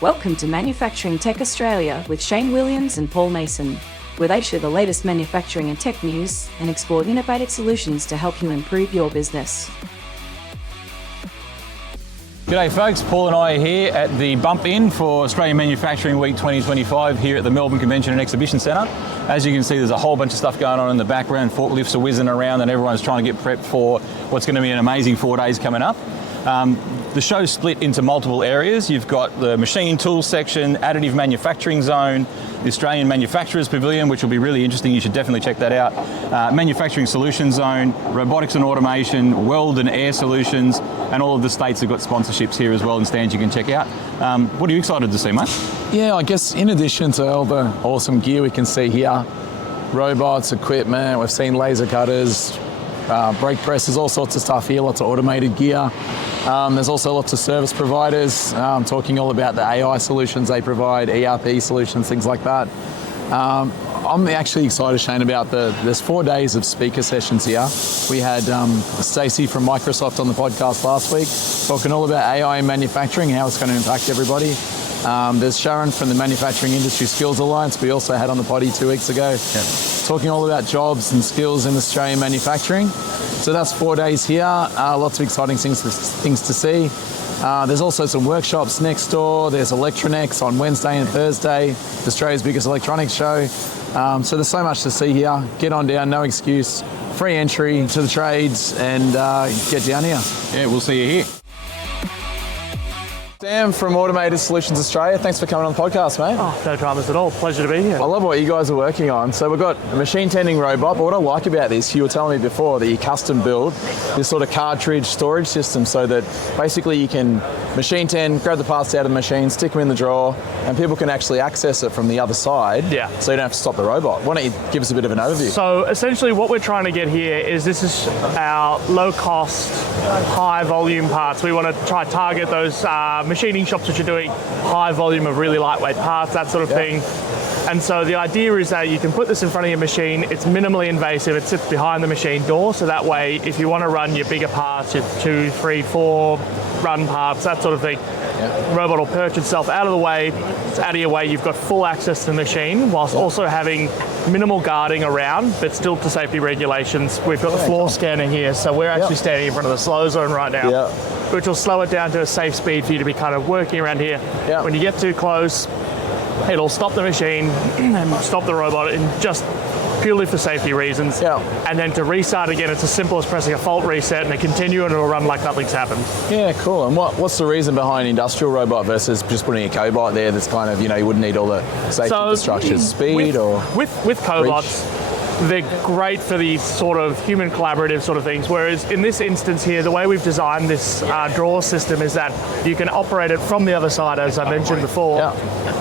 Welcome to Manufacturing Tech Australia with Shane Williams and Paul Mason, where they share the latest manufacturing and tech news and explore innovative solutions to help you improve your business. G'day folks, Paul and I are here at the bump in for Australian Manufacturing Week 2025 here at the Melbourne Convention and Exhibition Centre. As you can see, there's a whole bunch of stuff going on in the background. Forklifts are whizzing around and everyone's trying to get prepped for what's going to be an amazing 4 days coming up. The show's split into multiple areas. You've got the machine tools section, additive manufacturing zone, the Australian Manufacturers Pavilion, which will be really interesting. You should definitely check that out. Manufacturing Solutions Zone, Robotics and Automation, Weld and Air Solutions, and all of the states have got sponsorships here as well and stands you can check out. What are you excited to see, mate? Yeah, I guess in addition to all the awesome gear we can see here, robots, equipment, we've seen laser cutters, brake presses, all sorts of stuff here, lots of automated gear. There's also lots of service providers talking all about the AI solutions they provide, ERP solutions, things like that. I'm actually excited, Shane, about there's 4 days of speaker sessions here. We had Stacey from Microsoft on the podcast last week talking all about AI in manufacturing, how it's going to impact everybody. There's Sharon from the Manufacturing Industry Skills Alliance we also had on the potty 2 weeks ago, talking all about jobs and skills in Australian manufacturing. So that's 4 days here, lots of exciting things to see. There's also some workshops next door. There's Electronex on Wednesday and Thursday, Australia's biggest electronics show. So there's so much to see here. Get on down, no excuse. Free entry to the trades and get down here. Yeah, we'll see you here. Sam from Automated Solutions Australia, thanks for coming on the podcast, mate. Oh, no dramas at all. Pleasure to be here. I love what you guys are working on. So we've got a machine tending robot, but what I like about this, you were telling me before that you custom build this sort of cartridge storage system so that basically you can machine tend, grab the parts out of the machine, stick them in the drawer, and people can actually access it from the other side. Yeah. So you don't have to stop the robot. Why don't you give us a bit of an overview? So essentially what we're trying to get here is this is our low cost, high volume parts. We want to try to target those machining shops which are doing high volume of really lightweight parts, that sort of thing. And so the idea is that you can put this in front of your machine, it's minimally invasive, it sits behind the machine door, so that way if you want to run your bigger parts, your 2, 3, 4 run parts, that sort of thing, the robot will perch itself out of the way, it's out of your way, you've got full access to the machine, whilst also having minimal guarding around, but still to safety regulations. We've got the floor scanner here, so we're actually standing in front of the slow zone right now, which will slow it down to a safe speed for you to be kind of working around here. When you get too close, it'll stop the machine and stop the robot in just purely for safety reasons. And then to restart again, it's as simple as pressing a fault reset and it continue and it'll run like nothing's happened. Yeah, cool. And what's the reason behind industrial robot versus just putting a Cobot there that's kind of, you wouldn't need all the safety infrastructure, speed with Cobots, they're great for these sort of human collaborative sort of things, whereas in this instance here, the way we've designed this drawer system is that you can operate it from the other side, as I mentioned before.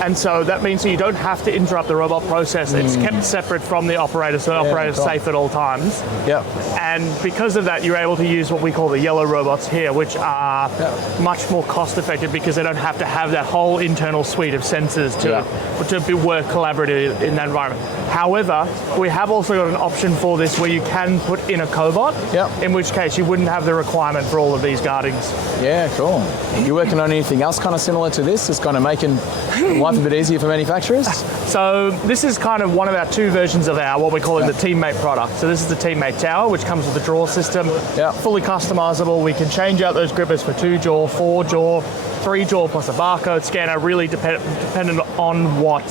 And so that means that you don't have to interrupt the robot process. It's kept separate from the operator, so the operator's safe at all times. And because of that, you're able to use what we call the yellow robots here, which are much more cost effective because they don't have to have that whole internal suite of sensors to work collaboratively in that environment. However, we have also got an option for this where you can put in a Cobot, in which case you wouldn't have the requirement for all of these guardings. Yeah, cool. You working on anything else kind of similar to this? It's kind of making life a bit easier for manufacturers? So this is kind of one of our 2 versions of our, what we call the Teammate product. So this is the Teammate Tower, which comes with the drawer system, fully customizable. We can change out those grippers for 2 jaw, 4 jaw, 3 jaw plus a barcode scanner, really dependent on what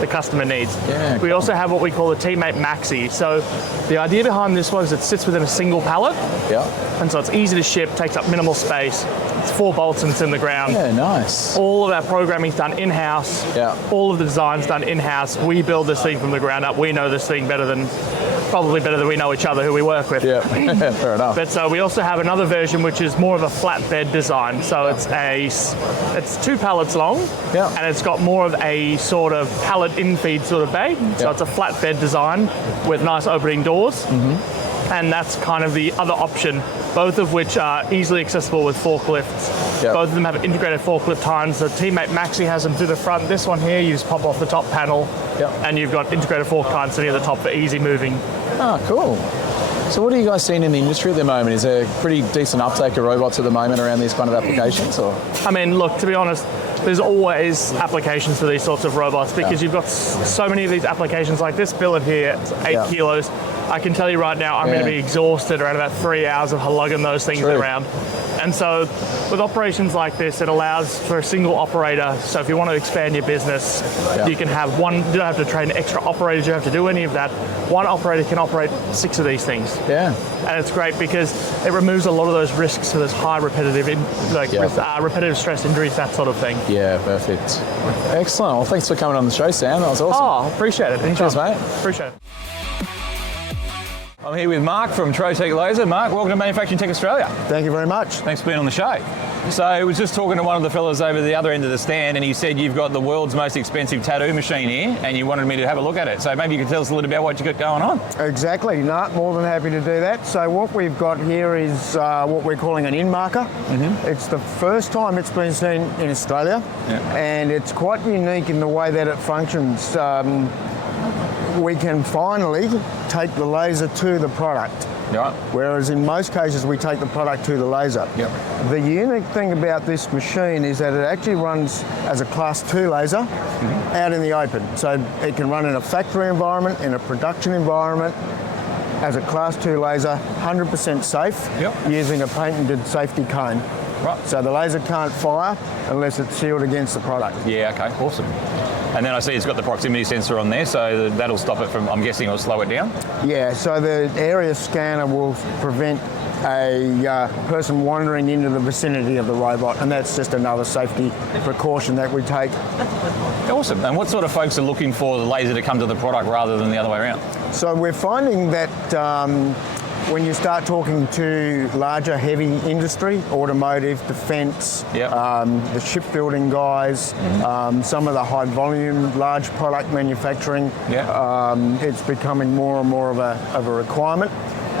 the customer needs. We also have what we call the Teammate Maxi. So the idea behind this one is it sits within a single pallet. And so it's easy to ship, takes up minimal space. It's 4 bolts and it's in the ground. Yeah, nice. All of our programming is done in-house. All of the design's done in-house. We build this thing from the ground up. We know this thing probably better than we know each other who we work with. Fair enough. But so we also have another version which is more of a flatbed design. So it's 2 pallets long, and it's got more of a sort of pallet infeed sort of bay. So it's a flatbed design with nice opening doors. And that's kind of the other option, both of which are easily accessible with forklifts. Both of them have integrated forklift tines. The Teammate Maxi has them through the front. This one here, you just pop off the top panel, and you've got integrated fork tines sitting at the top for easy moving. Oh, cool. So what are you guys seeing in the industry at the moment? Is there a pretty decent uptake of robots at the moment around these kind of applications? Or? I mean, look, to be honest, there's always applications for these sorts of robots because you've got so many of these applications. Like this billet here, it's 8 kilos. I can tell you right now, I'm going to be exhausted around about 3 hours of lugging those things around. And so with operations like this, it allows for a single operator. So if you want to expand your business, you can have one, you don't have to train extra operators, you don't have to do any of that. One operator can operate 6 of these things. Yeah. And it's great because it removes a lot of those risks for this high repetitive, repetitive stress injuries, that sort of thing. Yeah, perfect. Excellent. Well, thanks for coming on the show, Sam. That was awesome. Oh, appreciate it. Anytime. Cheers, mate. Appreciate it. I'm here with Mark from Trotec Laser. Mark, welcome to Manufacturing Tech Australia. Thank you very much. Thanks for being on the show. So I was just talking to one of the fellas over the other end of the stand, and he said you've got the world's most expensive tattoo machine here, and you wanted me to have a look at it. So maybe you could tell us a little bit about what you got going on. Exactly. No, more than happy to do that. So what we've got here is what we're calling an InMarker. It's the first time it's been seen in Australia, and it's quite unique in the way that it functions. We can finally take the laser to the product. Right. Whereas in most cases we take the product to the laser. The unique thing about this machine is that it actually runs as a Class 2 laser out in the open. So it can run in a factory environment, in a production environment, as a Class 2 laser, 100% safe, using a patented safety cone. Right. So the laser can't fire unless it's sealed against the product. Yeah, okay, awesome. And then I see it's got the proximity sensor on there, so that'll stop it from, I'm guessing, or slow it down? Yeah, so the area scanner will prevent a person wandering into the vicinity of the robot, and that's just another safety precaution that we take. Awesome. And what sort of folks are looking for the laser to come to the product rather than the other way around? So we're finding that when you start talking to larger heavy industry, automotive, defence, the shipbuilding guys, some of the high volume, large product manufacturing, it's becoming more and more of a requirement.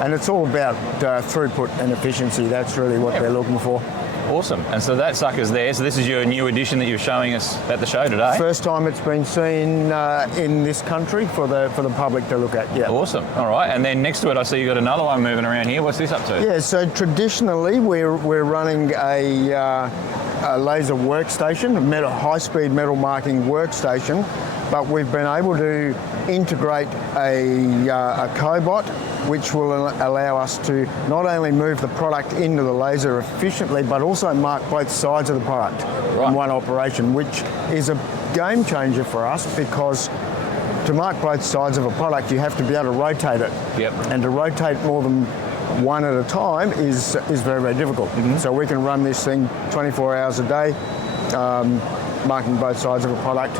And it's all about throughput and efficiency. That's really what they're looking for. Awesome. And so that sucker's there. So this is your new edition that you're showing us at the show today? First time it's been seen in this country for the public to look at, Awesome. All right. And then next to it, I see you've got another one moving around here. What's this up to? Yeah, so traditionally we're running a laser workstation, a high-speed metal marking workstation, but we've been able to integrate a Cobot, which will allow us to not only move the product into the laser efficiently, but also mark both sides of the product in one operation, which is a game changer for us because to mark both sides of a product, you have to be able to rotate it. And to rotate more than one at a time is very, very difficult. So we can run this thing 24 hours a day, marking both sides of a product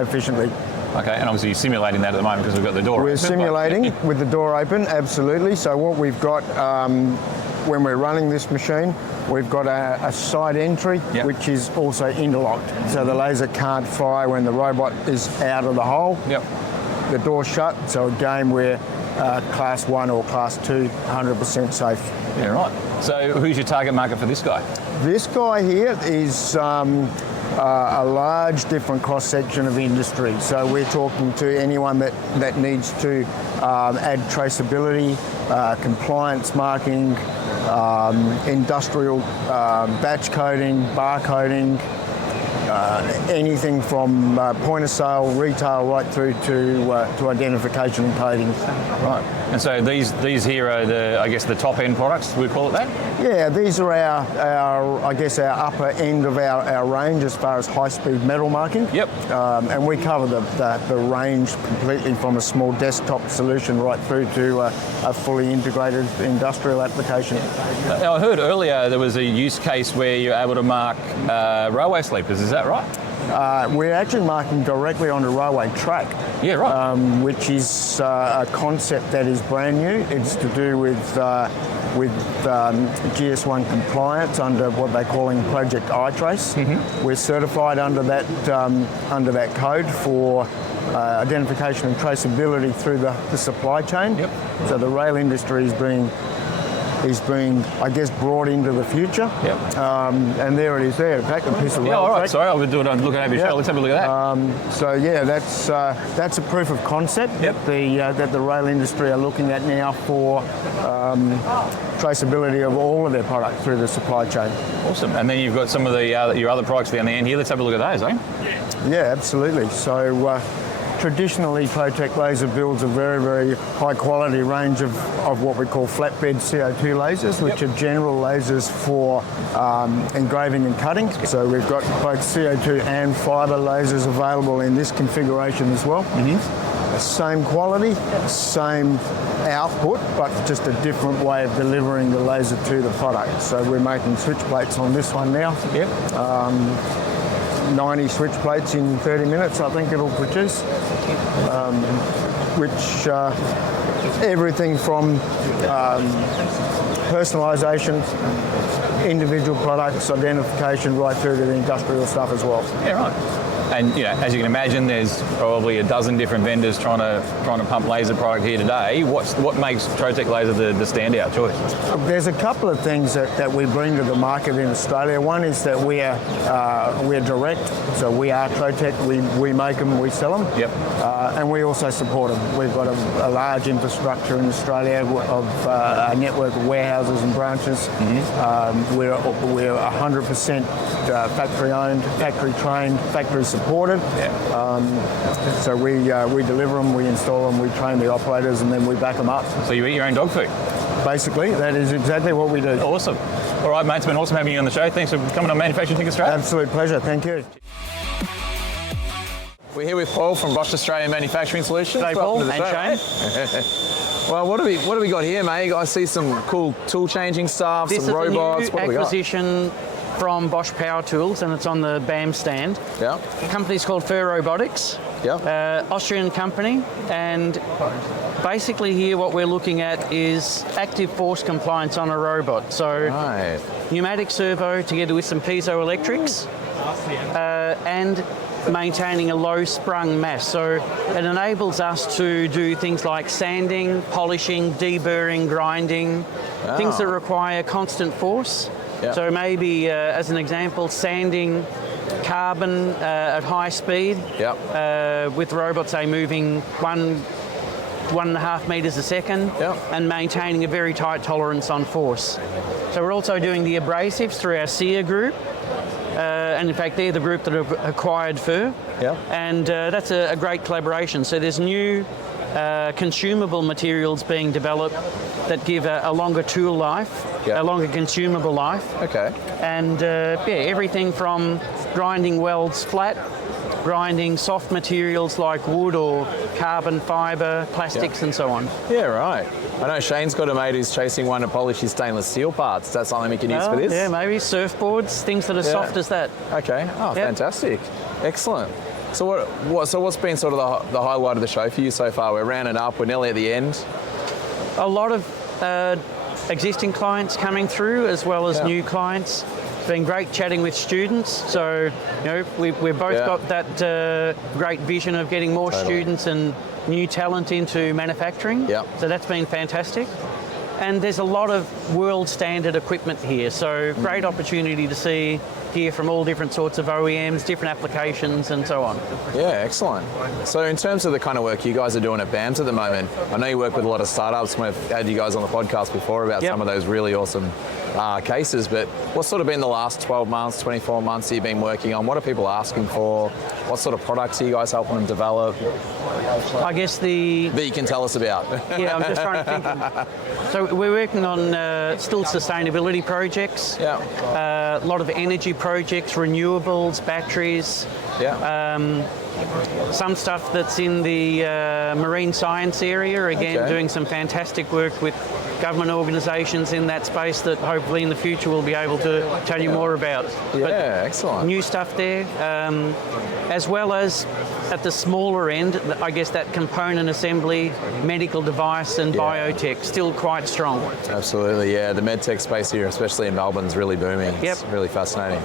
efficiently. Okay, and obviously you're simulating that at the moment because we've got the door open. We're simulating with the door open, absolutely. So what we've got when we're running this machine, we've got a side entry, which is also interlocked. So the laser can't fire when the robot is out of the hole. The door's shut, so again, we're Class 1 or Class 2, 100% safe. Yeah, right. So who's your target market for this guy? This guy here is a large different cross-section of industry. So we're talking to anyone that needs to add traceability, compliance marking, industrial batch coding, bar coding, anything from point of sale, retail, right through to identification and coding. Right. And so these here are the top end products, we call it that? Yeah, these are our upper end of our range as far as high-speed metal marking. And we cover the range completely from a small desktop solution right through to a fully integrated industrial application. Now, I heard earlier there was a use case where you're able to mark railway sleepers, is that right? We're actually marking directly on the railway track. Yeah, right. Which is a concept that is brand new. It's to do with GS1 compliance under what they're calling Project iTrace. We're certified under that code for identification and traceability through the supply chain. So the rail industry is being is being, I guess, brought into the future. Yep. And there it is there. In fact, a piece of Yeah, all right. track. Sorry, I'll be looking at your show. Let's have a look at that. So yeah, that's a proof of concept that the rail industry are looking at now for traceability of all of their product through the supply chain. Awesome. And then you've got some of the your other products down the end here. Let's have a look at those, eh? Yeah, absolutely. So traditionally, Trotec Laser builds a very, very high quality range of what we call flatbed CO2 lasers, which are general lasers for engraving and cutting. So we've got both CO2 and fibre lasers available in this configuration as well. Same quality, same output, but just a different way of delivering the laser to the product. So we're making switch plates on this one now. 90 switch plates in 30 minutes, I think it'll produce, which everything from personalisation, individual products, identification, right through to the industrial stuff as well. Yeah, right. And as you can imagine, there's probably a dozen different vendors trying to pump laser product here today. What makes Trotec Laser the standout choice? There's a couple of things that we bring to the market in Australia. One is that we're direct, so we are Trotec. We make them, we sell them. Yep. And we also support them. We've got a large infrastructure in Australia of a network of warehouses and branches. We're 100% factory owned, factory trained, factory supported. So we deliver them, we install them, we train the operators, and then we back them up. So you eat your own dog food? Basically, that is exactly what we do. Awesome. All right, mate, it's been awesome having you on the show. Thanks for coming on Manufacturing Tink Australia. Absolute pleasure, thank you. We're here with Paul from Bosch Australian Manufacturing Solutions. G'day, Paul, Welcome to the and show, Shane. Well, what do we got here, mate? I see some cool tool changing stuff, This some robots. is What a do new we got? acquisition from Bosch Power Tools, and it's on the BAM stand. Yeah. The company's called Robotics. Yeah. Austrian company, and basically here what we're looking at is active force compliance on a robot. So Right. pneumatic servo together with some piezoelectrics, and maintaining a low sprung mass. So it enables us to do things like sanding, polishing, deburring, grinding, things that require constant force. Yeah. So maybe, as an example, sanding carbon at high speed with robots, say, moving 1.5 metres a second, and maintaining a very tight tolerance on force. So we're also doing the abrasives through our SEER group, and in fact they're the group that have acquired Fur, and that's a great collaboration. So there's new consumable materials being developed that give a longer tool life, a longer consumable life. Okay. And everything from grinding welds flat, grinding soft materials like wood or carbon fibre, plastics and so on. Yeah, right. I know Shane's got a mate who's chasing one to polish his stainless steel parts. Is that something we can use for this? Yeah, maybe surfboards, things that are soft as that. Okay. Oh, fantastic. Excellent. So what's been sort of the highlight of the show for you so far? We're rounding up. We're nearly at the end. A lot of existing clients coming through, as well as new clients. It's been great chatting with students. So, we've both got that great vision of getting more students and new talent into manufacturing. So that's been fantastic. And there's a lot of world standard equipment here. So great opportunity to hear from all different sorts of OEMs, different applications and so on. Yeah, excellent. So in terms of the kind of work you guys are doing at BAMS at the moment, I know you work with a lot of startups. We've had you guys on the podcast before about some of those really awesome cases, but what's sort of been the last 12 months, 24 months that you've been working on? What are people asking for? What sort of products are you guys helping them develop? I guess that you can tell us about. Yeah, I'm just trying to think. So we're working on still sustainability projects, a lot of energy projects, renewables, batteries, some stuff that's in the marine science area, again doing some fantastic work with government organisations in that space that hopefully in the future we'll be able to tell you more about. Excellent. New stuff there, as well as at the smaller end, I guess that component assembly, medical device and biotech, still quite strong. Absolutely, the medtech space here, especially in Melbourne, is really booming. It's really fascinating.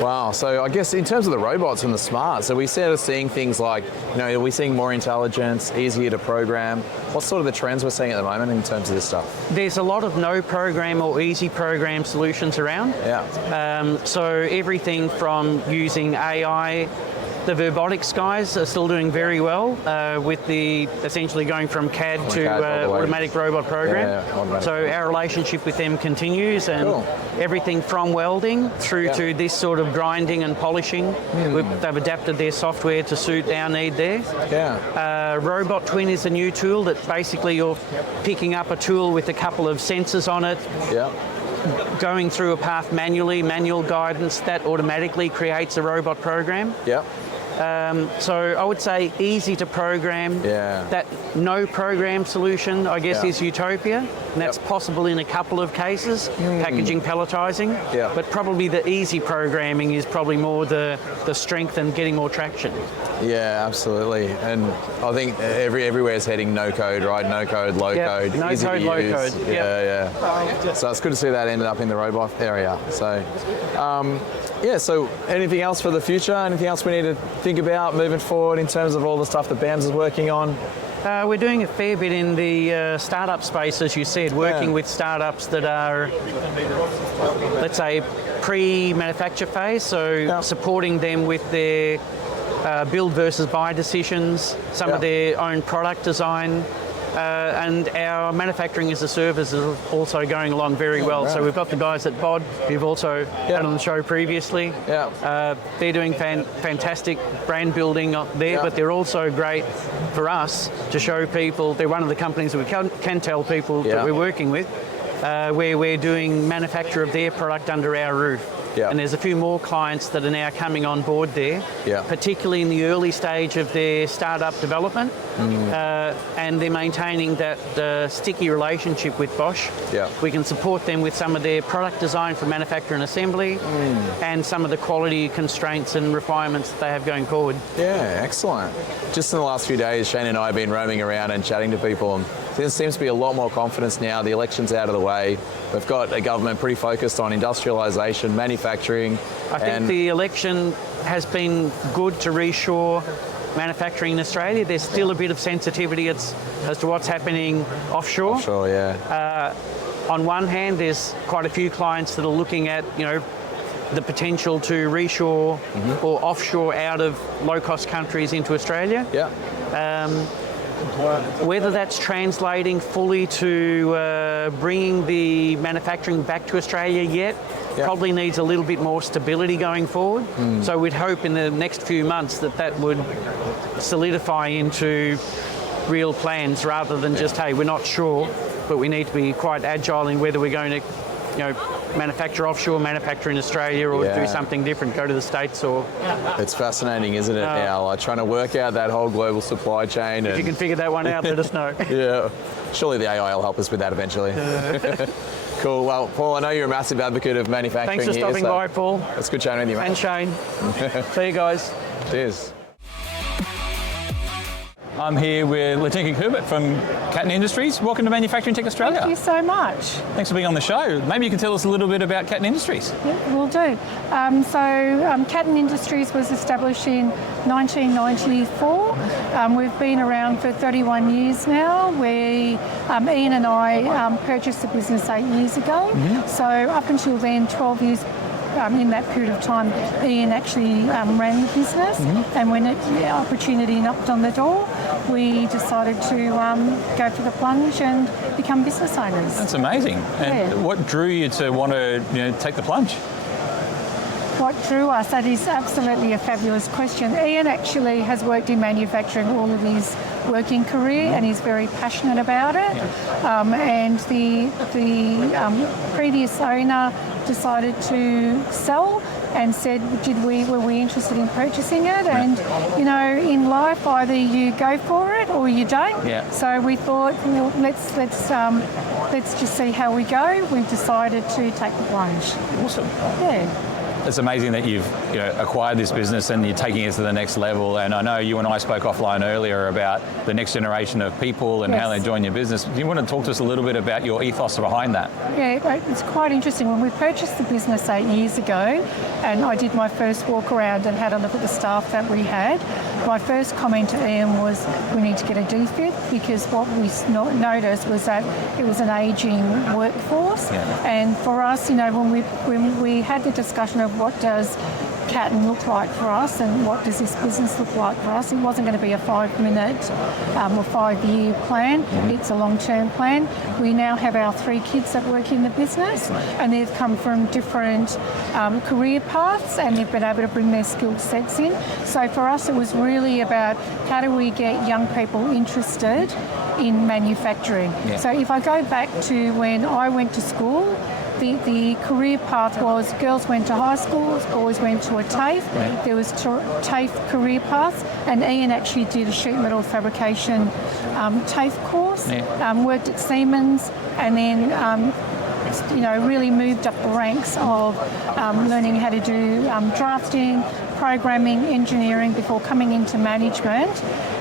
Wow, so I guess in terms of the robots and the smart, so we see seeing things like, are we seeing more intelligence, easier to program? What's sort of the trends we're seeing at the moment in terms of this stuff? There's a lot of no program or easy program solutions around. Yeah. So everything from using AI, the Robotics guys are still doing very well with the essentially going from CAD to automatic robot program. Yeah, so our relationship with them continues, and everything from welding through to this sort of grinding and polishing. They've adapted their software to suit our need there. Yeah. Robot Twin is a new tool that basically you're picking up a tool with a couple of sensors on it. Yeah. Going through a path manually, manual guidance, that automatically creates a robot program. Yeah. So I would say easy to program. Yeah. That no program solution, I guess, is utopia. And that's possible in a couple of cases, packaging, pelletizing. Yeah. But probably the easy programming is probably more the strength and getting more traction. Yeah, absolutely. And I think everywhere's heading no code, right? No code, low code, no easy code, to low use. code. Yeah. So it's good to see that ended up in the robot area. So, so anything else for the future? Anything else we need to think about moving forward in terms of all the stuff that BAMS is working on? We're doing a fair bit in the startup space, as you said, working with startups that are, let's say, pre-manufacture phase, so supporting them with their build versus buy decisions, some of their own product design, and our manufacturing as a service is also going along very well. So we've got the guys at Bod, who've also had on the show previously. They're doing fantastic brand building up there, but they're also great for us to show people. They're one of the companies that we can tell people that we're working with, where we're doing manufacture of their product under our roof. And there's a few more clients that are now coming on board there, particularly in the early stage of their startup development, and they're maintaining that sticky relationship with Bosch. We can support them with some of their product design for manufacture and assembly, and some of the quality constraints and requirements that they have going forward. Yeah, excellent. Just in the last few days, Shane and I have been roaming around and chatting to people, and there seems to be a lot more confidence now. The election's out of the way. We've got a government pretty focused on industrialisation, manufacturing. I think the election has been good to reshore manufacturing in Australia. There's still a bit of sensitivity as to what's happening offshore. Offshore, yeah. On one hand, there's quite a few clients that are looking at, the potential to reshore or offshore out of low-cost countries into Australia. Whether that's translating fully to bringing the manufacturing back to Australia yet, probably needs a little bit more stability going forward. So we'd hope in the next few months that would solidify into real plans rather than just, hey, we're not sure, but we need to be quite agile in whether we're going to manufacture offshore, manufacture in Australia, or do something different, go to the States or... It's fascinating, isn't it, now? Like trying to work out that whole global supply chain. If you can figure that one out, let us know. Surely the AI will help us with that eventually. Cool. Well, Paul, I know you're a massive advocate of manufacturing. Thanks for stopping by, Paul. It's good chatting with you, mate. And Shane. See you guys. Cheers. I'm here with Tink and Cobot from Caton Industries. Welcome to Manufacturing Tech Australia. Thank you so much. Thanks for being on the show. Maybe you can tell us a little bit about Caton Industries. Yeah, will do. Caton Industries was established in 1994. We've been around for 31 years now. Ian and I purchased the business 8 years ago. So up until then, 12 years in that period of time, Ian actually ran the business, and when the opportunity knocked on the door, we decided to go for the plunge and become business owners. That's amazing. And what drew you to want to take the plunge? What drew us? That is absolutely a fabulous question. Ian actually has worked in manufacturing all of his working career, and he's very passionate about it. And the previous owner decided to sell and said, were we interested in purchasing it? And in life, either you go for it or you don't. So we thought, let's just see how we go. We've decided to take the plunge. Awesome. it's amazing that you've acquired this business and you're taking it to the next level. And I know you and I spoke offline earlier about the next generation of people and how they join your business. Do you want to talk to us a little bit about your ethos behind that? Yeah, it's quite interesting. When we purchased the business 8 years ago, and I did my first walk around and had a look at the staff that we had, my first comment to Ian was, we need to get a DFID, because what we noticed was that it was an ageing workforce. And for us, when we had the discussion of what does Catton look like for us and what does this business look like for us, it wasn't going to be a 5-minute or 5-year plan. It's a long-term plan. We now have our 3 kids that work in the business, and they've come from different career paths, and they've been able to bring their skill sets in. So for us, it was really about how do we get young people interested in manufacturing. So if I go back to when I went to school, the career path was girls went to high schools, boys went to a TAFE. There was TAFE career paths, and Ian actually did a sheet metal fabrication TAFE course, worked at Siemens, and then really moved up the ranks of learning how to do drafting, programming, engineering before coming into management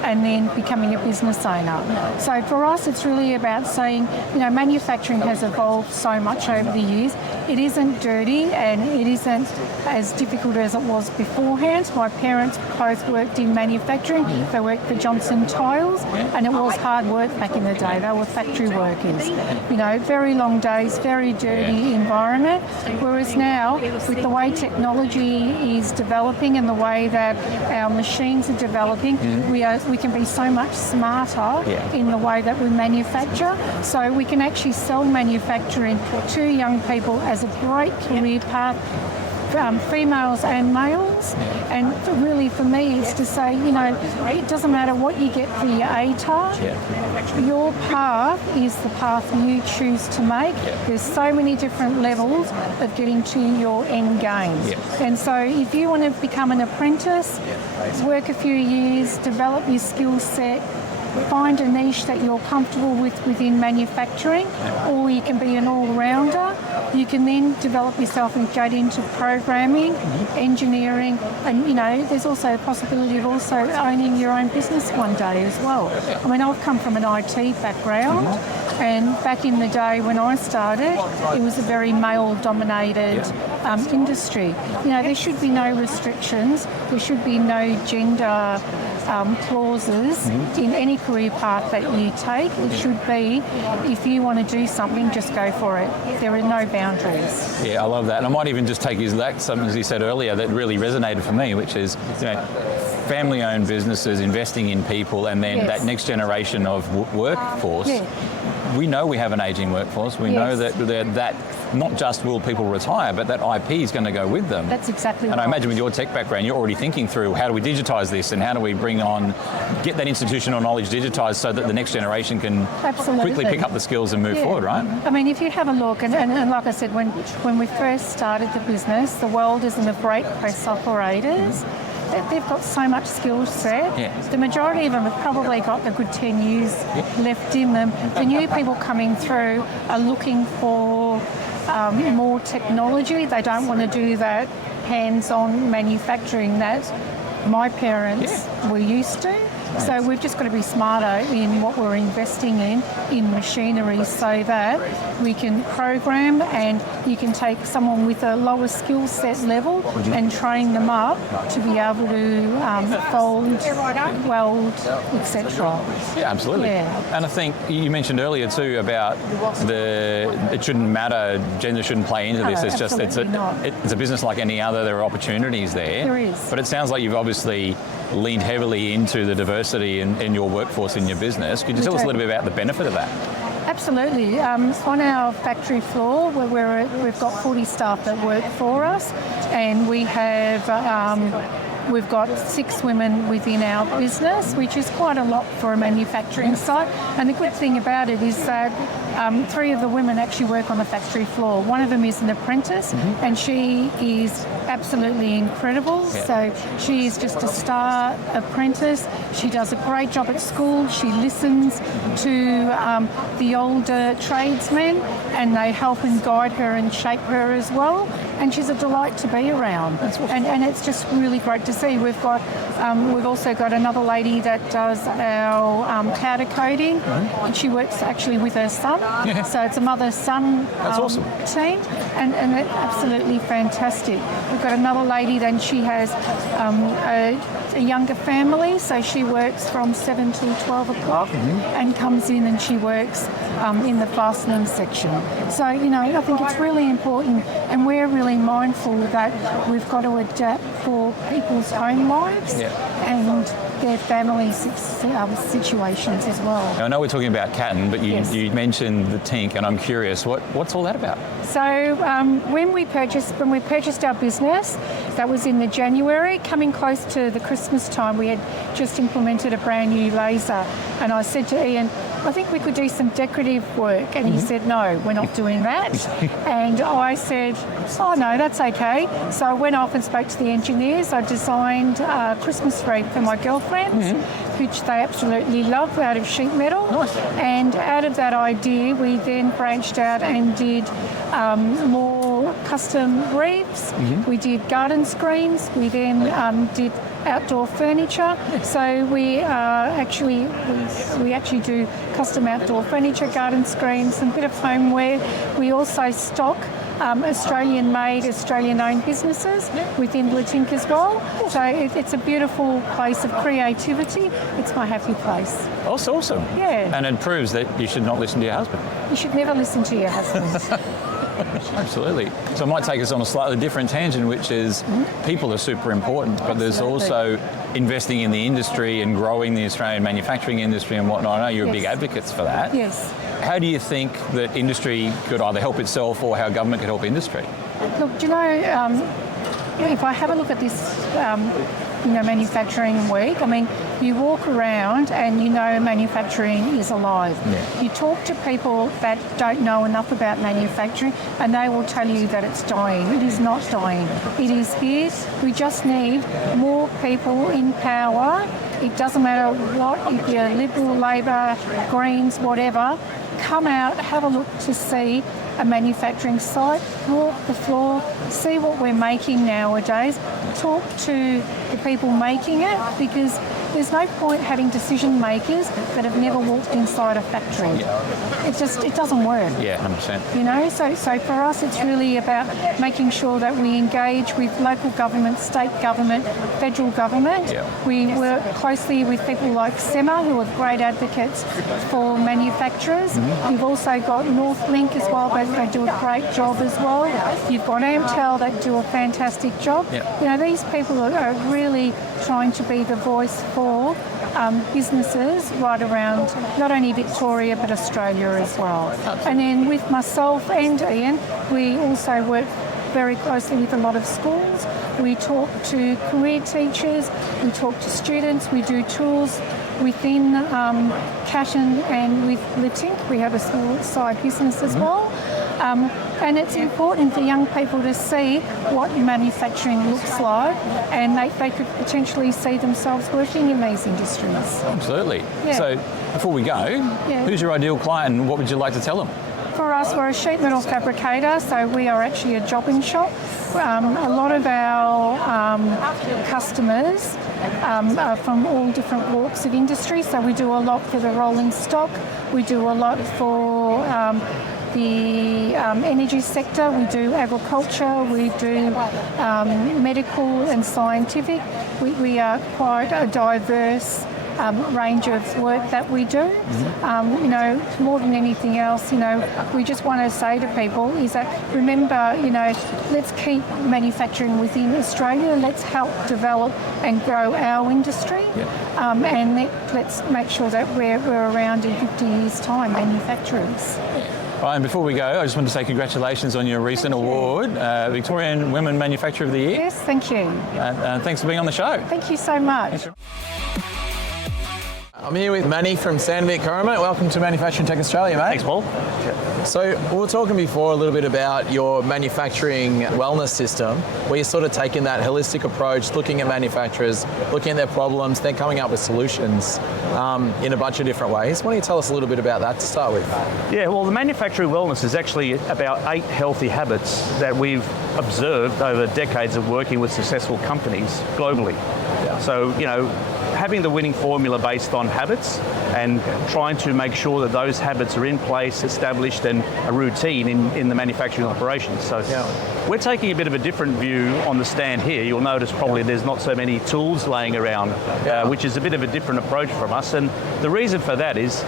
and then becoming a business owner. So for us, it's really about saying, manufacturing has evolved so much over the years. It isn't dirty and it isn't as difficult as it was beforehand. My parents both worked in manufacturing. They worked for Johnson Tiles, and it was hard work back in the day. They were factory workers. Very long days, very dirty environment. Whereas now, with the way technology is developing and the way that our machines are developing, we can be so much smarter in the way that we manufacture. So we can actually sell manufacturing to young people as a great career path, females and males. And really for me, it's to say, it doesn't matter what you get for your ATAR, your path is the path you choose to make. There's so many different levels of getting to your end game. And so if you want to become an apprentice, work a few years, develop your skill set, find a niche that you're comfortable with within manufacturing, or you can be an all-rounder. You can then develop yourself and get into programming, engineering, and there's also a possibility of also owning your own business one day as well. I mean, I've come from an IT background, and back in the day when I started, it was a very male-dominated industry. There should be no restrictions. There should be no gender clauses in any career path that you take. It should be, if you want to do something, just go for it. There are no boundaries. Yeah, I love that. And I might even just take something as he said earlier that really resonated for me, which is family-owned businesses investing in people, and then that next generation of workforce. We know we have an ageing workforce. We know that not just will people retire, but that IP is going to go with them. That's exactly right. And I imagine with your tech background, you're already thinking through how do we digitise this and how do we get that institutional knowledge digitised so that the next generation can quickly pick up the skills and move forward, right? I mean, if you have a look, and like I said, when we first started the business, the welders and the brake press operators, they've got so much skill set. The majority of them have probably got a good 10 years left in them. The new people coming through are looking for more technology. They don't want to do that hands-on manufacturing that my parents were used to. So we've just got to be smarter in what we're investing in machinery, so that we can program, and you can take someone with a lower skill set level and train them up to be able to fold, weld, etc. Yeah, absolutely. And I think you mentioned earlier too about it shouldn't matter, gender shouldn't play into this. It's just it's a business like any other. There are opportunities there. There is. But it sounds like you've obviously leaned heavily into the diversity in your workforce in your business. Could you tell us a little bit about the benefit of that? Absolutely. On our factory floor, we've got 40 staff that work for us, and we have we've got 6 women within our business, which is quite a lot for a manufacturing site. And the good thing about it is that 3 of the women actually work on the factory floor. One of them is an apprentice, and she is absolutely incredible. So she is just a star apprentice. She does a great job at school. She listens to the older tradesmen, and they help and guide her and shape her as well. and she's a delight to be around. And it's just really great to see. We've also got another lady that does our powder coating, and she works actually with her son. Yeah. So it's a mother-son awesome. team, and they're absolutely fantastic. We've got another lady, then she has a younger family, so she works from 7 till 12 o'clock and comes in and she works in the fastening section. So, I think it's really important, and we're really mindful that we've got to adapt for people's home lives and their family situations as well. Now, I know we're talking about Catton, but you mentioned the Tink, and I'm curious, what's all that about? So when we purchased our business, that was in the January, coming close to the Christmas time, we had just implemented a brand new laser, and I said to Ian, I think we could do some decorative work, and he said, no, we're not doing that. And I said, oh no, that's okay. So I went off and spoke to the engineers. I designed a Christmas wreath for my girlfriends, which they absolutely love, out of sheet metal. Nice. And out of that idea, we then branched out and did more custom wreaths. We did garden screens. We then did outdoor furniture. So we actually do custom outdoor furniture, garden screens, and a bit of homeware. We also stock Australian-made, Australian-owned businesses within Tink as well. So it's a beautiful place of creativity. It's my happy place. Oh, that's awesome. Yeah. And it proves that you should not listen to your husband. You should never listen to your husband. Absolutely. So it might take us on a slightly different tangent, which is people are super important, but there's also investing in the industry and growing the Australian manufacturing industry and whatnot. I know you're big advocates for that. Yes. How do you think that industry could either help itself or how government could help industry? Look, do you know, if I have a look at this, manufacturing week, I mean, you walk around and manufacturing is alive. Yeah. You talk to people that don't know enough about manufacturing and they will tell you that it's dying. It is not dying. It is here. We just need more people in power. It doesn't matter what, if you're Liberal, Labor, Greens, whatever, come out, have a look to see a manufacturing site, walk the floor, see what we're making nowadays, talk to the people making it, because there's no point having decision makers that have never walked inside a factory. It doesn't work. Yeah, 100%. So for us it's really about making sure that we engage with local government, state government, federal government. Yeah. We work closely with people like SEMA, who are great advocates for manufacturers. You've also got Northlink as well, they do a great job as well. You've got Amtel that do a fantastic job. Yeah. These people are really trying to be the voice for businesses right around not only Victoria but Australia as well. And then with myself and Ian, we also work very closely with a lot of schools. We talk to career teachers, we talk to students, we do tours within Catton and with Tink. We have a small side business as well. And it's important for young people to see what manufacturing looks like, and they could potentially see themselves working in these industries. Absolutely. Yeah. So before we go, who's your ideal client and what would you like to tell them? For us, we're a sheet metal fabricator, so we are actually a jobbing shop. A lot of our customers are from all different walks of industry, so we do a lot for the rolling stock, we do a lot for the energy sector, we do agriculture, we do medical and scientific. We are quite a diverse range of work that we do. More than anything else, we just want to say to people is that, remember, let's keep manufacturing within Australia, let's help develop and grow our industry, and let's make sure that we're around in 50 years' time, manufacturers. Right, and before we go, I just want to say congratulations on your recent award, Victorian Women Manufacturer of the Year. Yes, thank you. Thanks for being on the show. Thank you so much. I'm here with Manny from Sandvik Coromant. Welcome to Manufacturing Tech Australia, mate. Thanks, Paul. So we were talking before a little bit about your manufacturing wellness system, where you're sort of taking that holistic approach, looking at manufacturers, looking at their problems, then coming up with solutions in a bunch of different ways. Why don't you tell us a little bit about that to start with? Yeah, well, the manufacturing wellness is actually about 8 healthy habits that we've observed over decades of working with successful companies globally. Yeah. So, you know, having the winning formula based on habits and trying to make sure that those habits are in place, established, and a routine in the manufacturing operations. So we're taking a bit of a different view on the stand here. You'll notice probably there's not so many tools laying around, which is a bit of a different approach from us. And the reason for that is,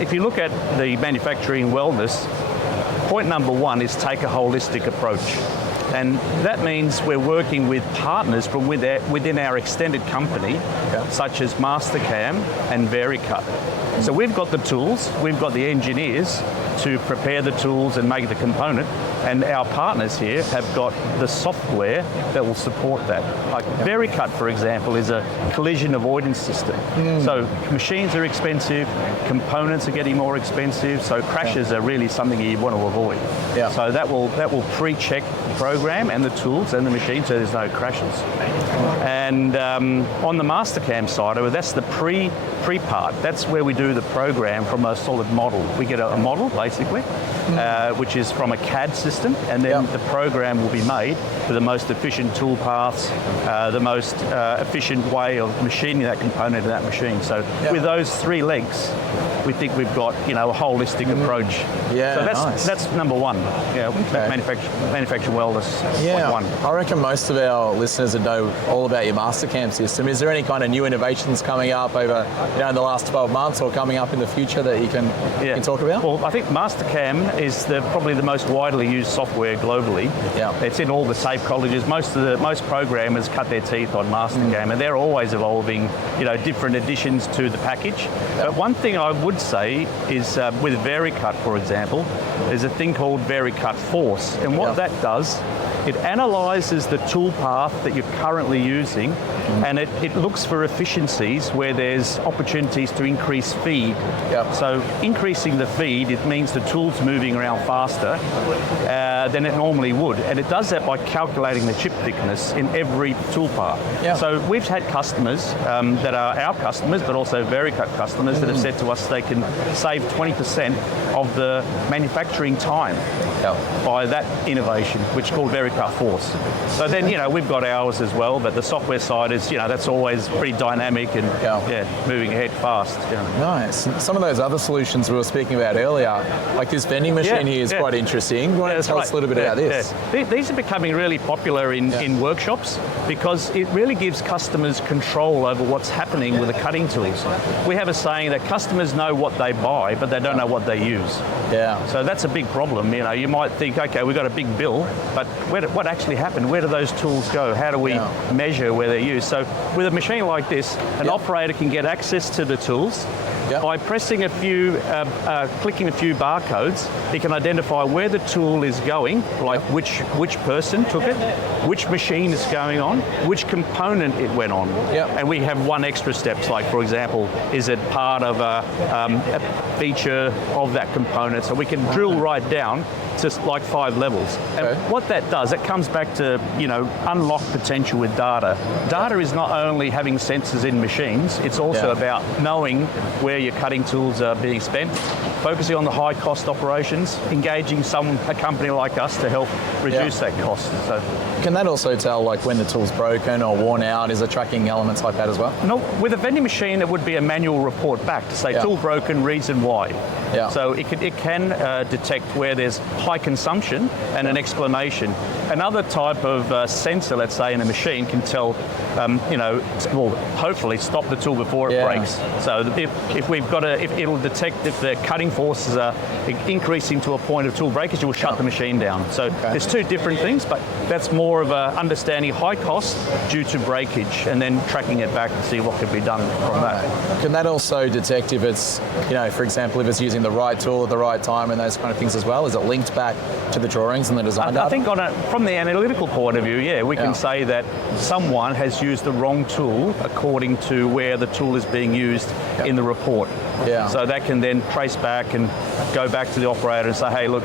if you look at the manufacturing wellness, point number 1 is take a holistic approach. And that means we're working with partners from within our extended company, such as MasterCAM and VariCut. So we've got the tools, we've got the engineers to prepare the tools and make the component, and our partners here have got the software that will support that. Like VariCut, for example, is a collision avoidance system. So machines are expensive, components are getting more expensive, so crashes are really something you want to avoid. So that will pre-check the program and the tools and the machine so there's no crashes. And on the MasterCAM side, that's the pre-part. That's where we do the program from a solid model. We get a model, basically, which is from a CAD system, and then the program will be made for the most efficient tool paths, the most efficient way of machining that component in that machine. So with those 3 legs, we think we've got, you know, a holistic approach. So that's number 1. Manufacturing wellness. Yeah, Point 1. I reckon most of our listeners would know all about your MasterCAM system. Is there any kind of new innovations coming up over, you know, in the last 12 months or coming up in the future that you can talk about? Well, I think MasterCAM is probably the most widely used software globally. It's in all the safe colleges. Most programmers cut their teeth on MasterCAM, and they're always evolving, you know, different additions to the package. But one thing I would say is with VariCut, for example, there's a thing called VariCut Force, and what that does, it analyzes the tool path that you're currently using, and it looks for efficiencies where there's opportunities to increase feed. So increasing the feed, it means the tool's moving around faster than it normally would, and it does that by calculating the chip thickness in every tool path. So we've had customers that are our customers, but also VariCut customers that have said to us they can save 20% of the manufacturing time by that innovation, which is called VariCut Force. So then, you know, we've got ours as well, but the software side is, you know, that's always pretty dynamic and moving ahead fast. Nice. Some of those other solutions we were speaking about earlier, like this vending machine here is quite interesting. You want to tell us a little bit about this? These are becoming really popular in workshops because it really gives customers control over what's happening with the cutting tools. We have a saying that customers know what they buy, but they don't know what they use. So that's a big problem. You know, you might think, okay, we've got a big bill, but what actually happened? Where do those tools go? How do we measure where they're used? So with a machine like this, an operator can get access to the tools. By pressing a few, clicking a few barcodes, he can identify where the tool is going, like which person took it, which machine is going on, which component it went on. And we have one extra steps, like for example, is it part of a feature of that component? So we can drill right down to like 5 levels. And what that does, it comes back to, you know, unlock potential with data. Data is not only having sensors in machines, it's also about knowing where your cutting tools are being spent, focusing on the high cost operations, engaging a company like us to help reduce that cost. So, can that also tell like when the tool's broken or worn out? Is it tracking elements like that as well? No, with a vending machine it would be a manual report back to say tool broken, reason why. So it can detect where there's high consumption and an exclamation. Another type of sensor, let's say in a machine, can tell, you know, well, hopefully stop the tool before it breaks. So if we've got it'll detect if the cutting forces are increasing to a point of tool breakage, it will shut the machine down. So there's 2 different things, but that's more of a understanding high cost due to breakage and then tracking it back to see what could be done from that. Can that also detect if it's, you know, for example, if it's using the right tool at the right time and those kind of things as well? Is it linked back to the drawings and the design data? I think from the analytical point of view, yeah, we can say that someone has used the wrong tool according to where the tool is being used in the report. Yeah. So that can then trace back and go back to the operator and say, hey, look,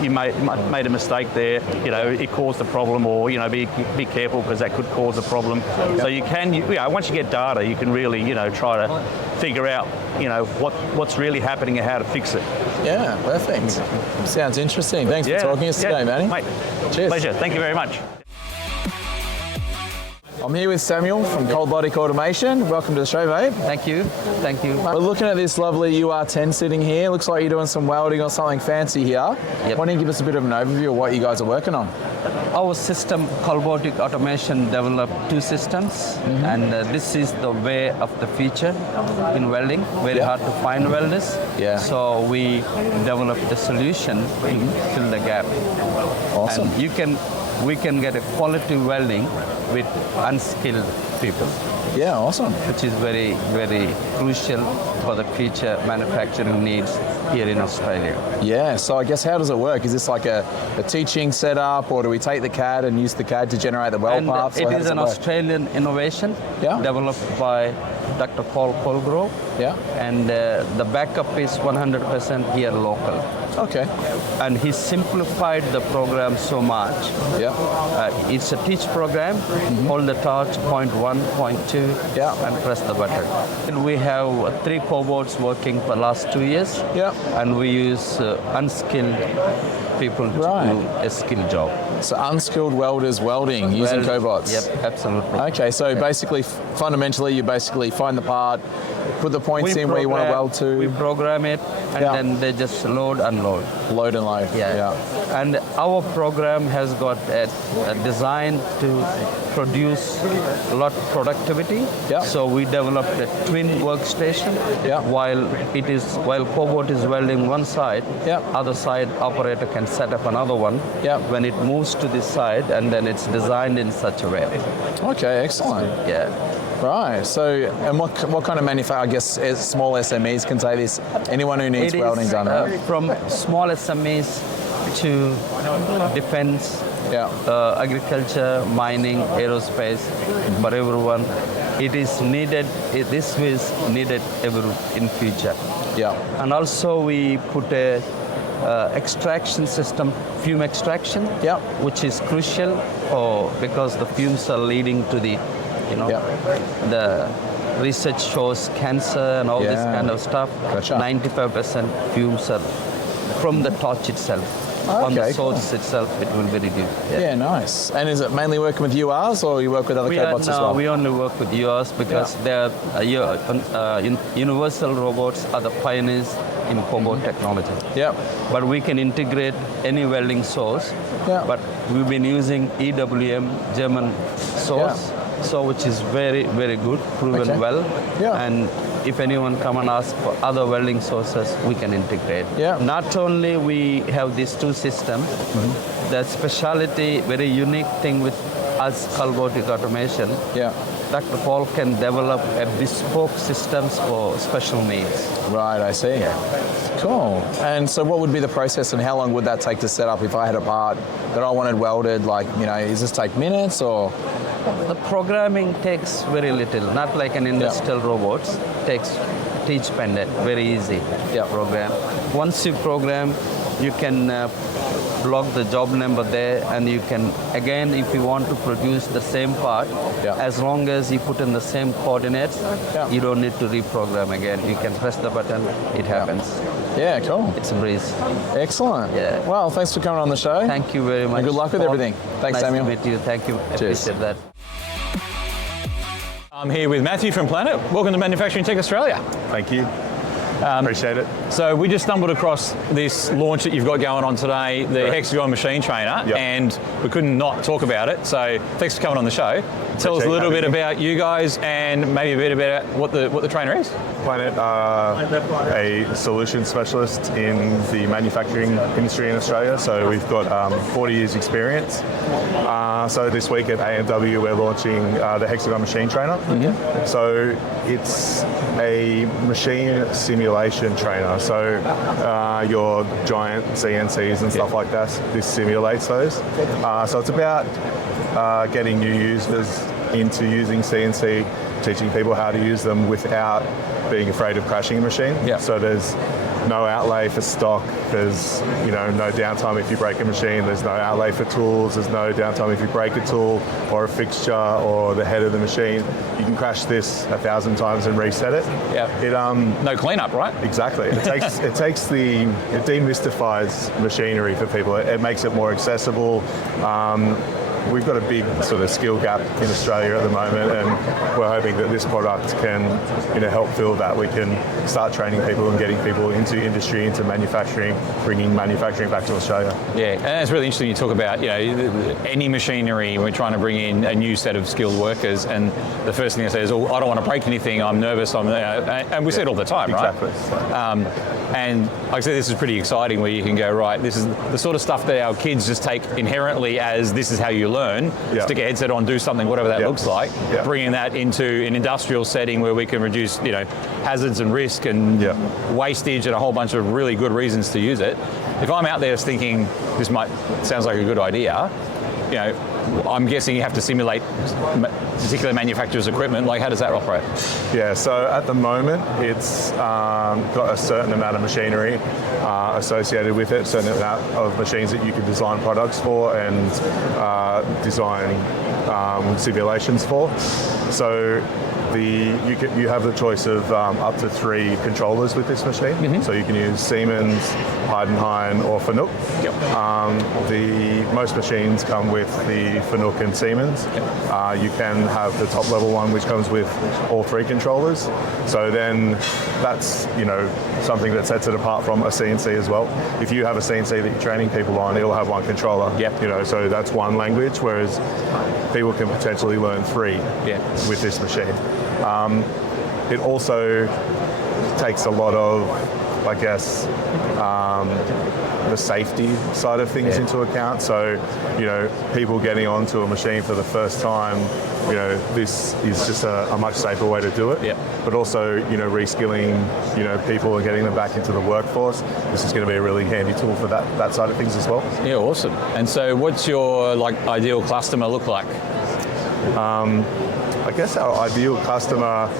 you made a mistake there. You know, it caused a problem, or you know, be careful because that could cause a problem. So you can, once you get data, you can really, try to figure out, what's really happening and how to fix it. Yeah, perfect. Sounds interesting. Thanks for talking to us today, Manny. Mate, cheers. Pleasure. Thank you very much. I'm here with Samuel from Colotic Automation. Welcome to the show, mate. Thank you. Thank you. We're looking at this lovely UR10 sitting here. Looks like you're doing some welding or something fancy here. Yep. Why don't you give us a bit of an overview of what you guys are working on? Our system, Robotic Automation, developed two systems, and this is the way of the future in welding. Very hard to find welders. Yeah. So we developed the solution to fill the gap. Awesome. And we can get a quality welding with unskilled people. Yeah, awesome. Which is very, very crucial for the future manufacturing needs here in Australia. Yeah, so I guess how does it work? Is this like a teaching setup, or do we take the CAD and use the CAD to generate the weld paths? It is an Australian innovation developed by Dr. Paul Colgrove. Yeah. And the backup is 100% here local. Okay. And he simplified the program so much. Yeah. It's a teach program. Hold the torch, point 1, point 2, and press the button. And we have 3 cobots working for the last 2 years. Yeah. And we use unskilled people to do a skilled job. So unskilled welders welding using cobots? Yep, absolutely. Okay, so basically, fundamentally, you basically find the part, put the points in where you want to weld to. We program it, and then they just load, unload. Load and load. Yeah. And our program has got a design to produce a lot of productivity. Yeah. So we developed a twin workstation. Yeah. While Cobot is welding one side, other side operator can set up another one. Yeah. When it moves to this side, and then it's designed in such a way. Okay, excellent. Yeah. Right. So, and what kind of manufacturer? I guess small SMEs can say this. Anyone who needs welding done, right? From small SMEs to defense, agriculture, mining, aerospace, for everyone. It is needed. This is needed in future. Yeah. And also we put a extraction system, fume extraction, which is crucial because the fumes are leading to the, the research shows cancer and all this kind of stuff. Gotcha. 95% fumes are from the torch itself. On the source itself, it will be reduced. Yeah, nice. And is it mainly working with URs, or you work with other cobots as well? We only work with URs because they're universal robots are the pioneers in cobot technology. Yeah. But we can integrate any welding source. Yeah. But we've been using EWM German source, which is very, very good, proven well. Yeah. And if anyone come and ask for other welding sources, we can integrate. Yeah. Not only we have these two systems, the speciality, very unique thing with us, Robotic Automation, Dr. Paul can develop a bespoke systems for special needs. Right, I see. Cool. And so what would be the process, and how long would that take to set up if I had a part that I wanted welded? Like, does this take minutes or? The programming takes very little, not like an industrial robots. Takes teach pendant, very easy program. Once you program, you can block the job number there, and you can, again, if you want to produce the same part, as long as you put in the same coordinates, you don't need to reprogram again. You can press the button, it happens. Yeah, cool. It's a breeze. Excellent. Yeah. Well, thanks for coming on the show. Thank you very much. And good luck with everything. Thanks, Samuel. Nice to meet you. Thank you. Cheers. Appreciate that. I'm here with Matthew from Planet. Welcome to Manufacturing Tech Australia. Thank you. Appreciate it. So we just stumbled across this launch that you've got going on today, the Hexagon machine trainer, and we couldn't not talk about it. So thanks for coming on the show. Tell us a little bit about you guys and maybe a bit about what the trainer is. Planet are a solution specialist in the manufacturing industry in Australia. So we've got 40 years experience. So this week at AMW we're launching the Hexagon machine trainer. So it's a machine simulator simulation trainer. So your giant CNCs and stuff like that, this simulates those. So it's about getting new users into using CNC, teaching people how to use them without being afraid of crashing a machine. So there's no outlay for stock, there's no downtime if you break a machine, there's no outlay for tools, there's no downtime if you break a tool or a fixture or the head of the machine. You can crash this 1,000 times and reset it. No cleanup, right? Exactly. It demystifies machinery for people. It makes it more accessible. We've got a big sort of skill gap in Australia at the moment, and we're hoping that this product can help fill that. We can start training people and getting people into industry, into manufacturing, bringing manufacturing back to Australia. Yeah, and it's really interesting you talk about any machinery. We're trying to bring in a new set of skilled workers, and the first thing I say is, "Oh, I don't want to break anything. I'm nervous." And we see it all the time, right? Exactly. And like I said, this is pretty exciting, where you can go, right, this is the sort of stuff that our kids just take inherently as this is how you learn. Stick a headset on, do something, whatever that looks like. Bringing that into an industrial setting where we can reduce, hazards and risk and wastage and a whole bunch of really good reasons to use it. If I'm out there thinking this sounds like a good idea, I'm guessing you have to simulate particular manufacturers' equipment. Like, how does that operate? Yeah, so at the moment, it's got a certain amount of machinery associated with it, a certain amount of machines that you can design products for and design simulations for. So you have the choice of up to 3 controllers with this machine. So you can use Siemens, Heidenhain or Fanuc. Most machines come with the Fanuc and Siemens. You can have the top level one which comes with all 3 controllers. So then that's something that sets it apart from a CNC as well. If you have a CNC that you're training people on, it'll have 1 controller. So that's 1 language, whereas people can potentially learn 3 with this machine. It also takes a lot of, I guess, the safety side of things into account. So, people getting onto a machine for the first time, this is just a much safer way to do it. But also, reskilling, people and getting them back into the workforce. This is going to be a really handy tool for that side of things as well. Yeah, awesome. And so what's your ideal customer look like? I guess our ideal customer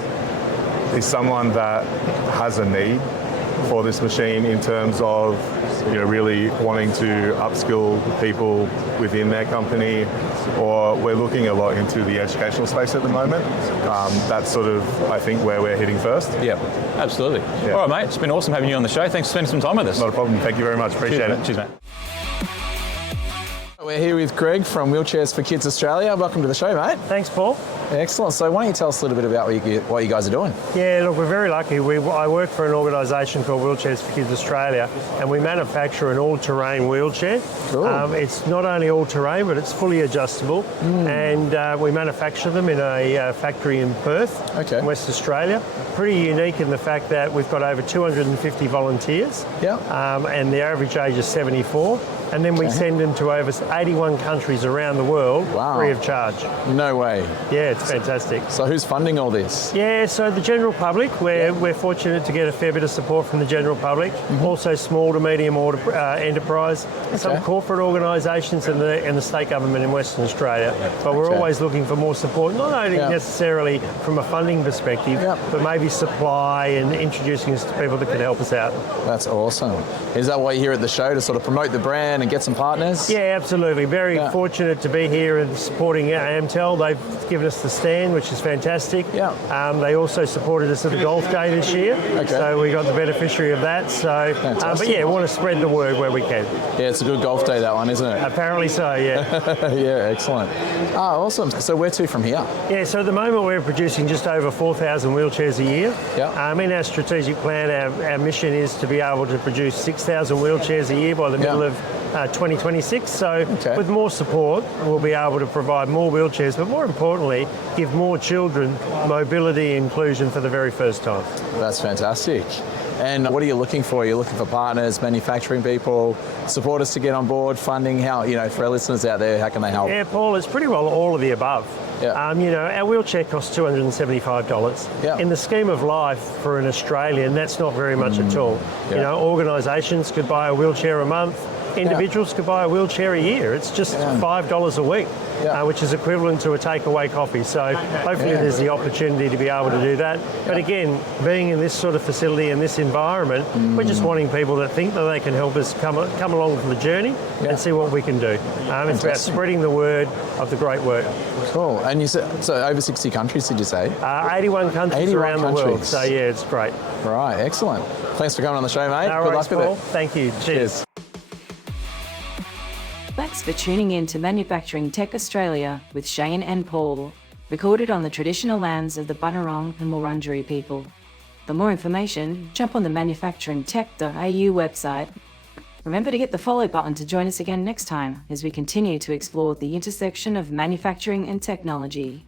is someone that has a need for this machine in terms of really wanting to upskill people within their company, or we're looking a lot into the educational space at the moment. That's sort of, I think, where we're heading first. Yeah, absolutely. All right, mate, it's been awesome having you on the show. Thanks for spending some time with us. Not a problem. Thank you very much. Appreciate it. Cheers, mate. We're here with Greg from Wheelchairs for Kids Australia. Welcome to the show, mate. Thanks, Paul. Excellent. So why don't you tell us a little bit about what you guys are doing? Yeah, look, we're very lucky. I work for an organisation called Wheelchairs for Kids Australia, and we manufacture an all-terrain wheelchair. Cool. It's not only all-terrain, but it's fully adjustable, and we manufacture them in a factory in Perth, in West Australia. Pretty unique in the fact that we've got over 250 volunteers, and the average age is 74. And then we send them to over 81 countries around the world free of charge. No way. Yeah, it's fantastic. So who's funding all this? Yeah, so the general public, we're fortunate to get a fair bit of support from the general public, also small to medium enterprise, some corporate organisations and the state government in Western Australia. But we're always looking for more support, not only necessarily from a funding perspective, but maybe supply and introducing us to people that can help us out. That's awesome. Is that why you're here at the show, to sort of promote the brand and get some partners? Yeah, absolutely. Very fortunate to be here and supporting Amtel. They've given us the stand, which is fantastic. They also supported us at the golf day this year, so we got the beneficiary of that. So, but yeah, we want to spread the word where we can. Yeah, it's a good golf day, that one, isn't it? Apparently so, yeah. Yeah, excellent. Awesome. So where to from here? Yeah, so at the moment we're producing just over 4,000 wheelchairs a year. In our strategic plan, our mission is to be able to produce 6,000 wheelchairs a year by the middle of 2026. So with more support, we'll be able to provide more wheelchairs, but more importantly, give more children mobility inclusion for the very first time. That's fantastic. And what are you looking for? You're looking for partners, manufacturing people, supporters to get on board, funding. How, you know, for our listeners out there, how can they help? Yeah, Paul, it's pretty well all of the above. Yeah. You know, our wheelchair costs $275. Yeah. In the scheme of life for an Australian, that's not very much at all. Yeah. You know, organisations could buy a wheelchair a month. Individuals could buy a wheelchair a year. It's just $5 a week, which is equivalent to a takeaway coffee. So hopefully there's the opportunity to be able to do that. But again, being in this sort of facility and this environment, we're just wanting people that think that they can help us come along for the journey and see what we can do. It's about spreading the word of the great work. Cool. And you said, so over 60 countries, did you say? 81 countries around the world. So yeah, it's great. Right, excellent. Thanks for coming on the show, mate. No Good worries, luck with Paul. it. Thank you. Cheers. Thanks for tuning in to Manufacturing Tech Australia with Shane and Paul, recorded on the traditional lands of the Bunurong and Wurundjeri people. For more information, jump on the manufacturingtech.au website. Remember to hit the follow button to join us again next time as we continue to explore the intersection of manufacturing and technology.